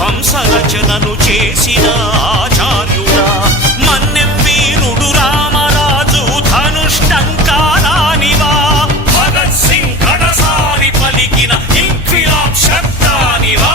ధ్వంసరచనను చేసిన ఆచార్యుడా మన్నెం వీరుడు రామరాజు ధనుష్టంకారానివా భగత్ సింగ్ కడసారి పలికిన ఇంక్విలాబ్ శబ్దానివా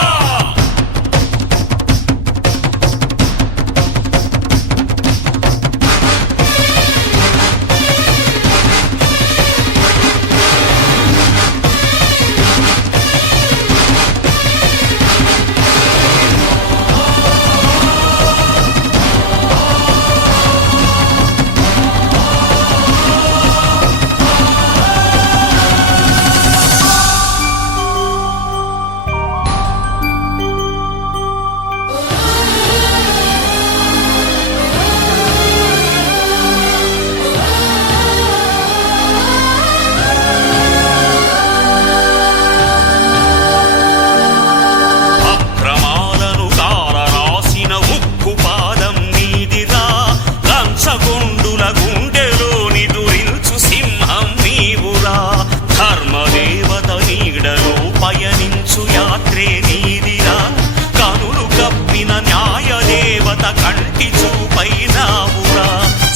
కంటి చూపైనావురా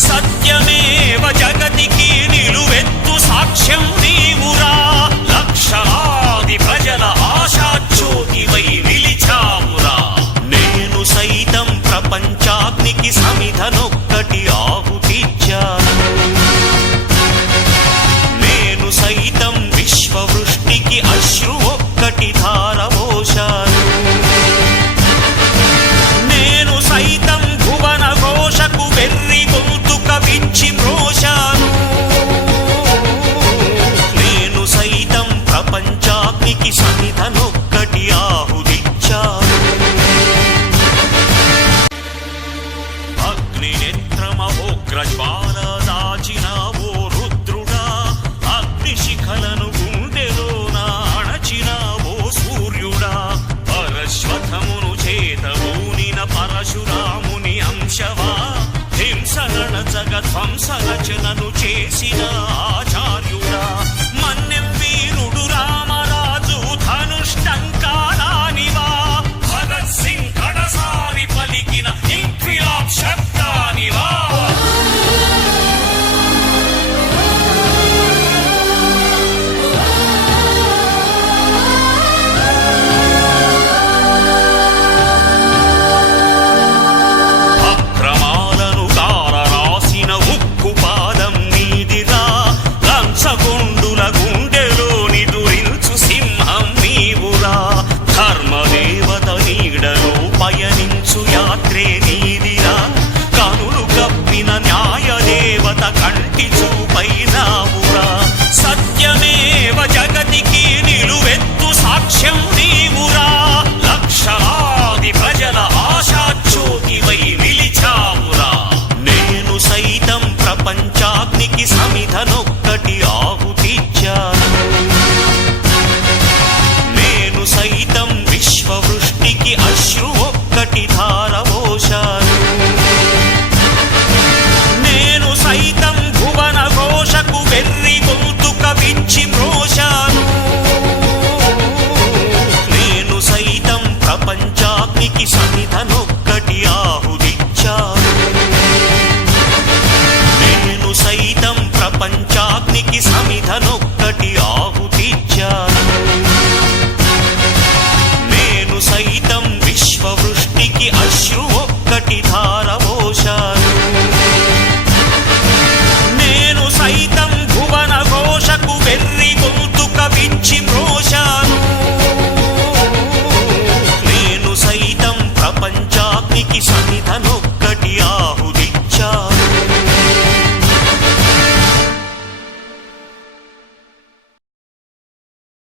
సత్యమేవ జగతికి నిలువెత్తు సాక్ష్యం నీవురా లక్షలాది ప్రజల ఆశాజ్యోతివై నిలిచావురా నేను సైతం ప్రపంచాగ్నికి సమిధనొక్కటి ఆహుతిచ్చాను నేను సైతం విశ్వవృష్టికి అశ్రు ఒక్కటి ధారపోశాను సైతం భువన ఘోషకు వెర్రి గొంతుక విచ్చి మ్రోశాను నేను సైతం ప్రపంచాగ్నికి సమిధనొక్కటి ఆహుతిచ్చాను అగ్ని నేత్రమహోగ్రజ్వాల దాచిన ఓ రుద్రుడా అగ్నిశిఖలను గుండెలోన అణచిన ఓ సూర్యుడా పరశ్వథమును చేతబూనిన పరశురాముని అంశవా హింసగణచగ ధ్వంసరచనను చేసిన ఆచార్యుడా మన్నెం వీరుడు రామరాజు ధనుష్టంకారానివా భగత్ సింగ్ కడసారి పలికిన ఇంక్విలాబ్ శబ్దానివా గుండెలోని దురించు సింహం నీవురా ధర్మదేవత నీడలో పయనించు యాత్రే నీదిరా కనులు కప్పిన న్యాయదేవత కంటి చూపైనావురా సత్యమేవ జగతికి నిలువెత్తు సాక్ష్యం నీవురా లక్షలాది ప్రజల ఆశాజ్యోతివై నిలిచావురా నేను సైతం ప్రపంచాగ్నికి సమిధనొక్కటి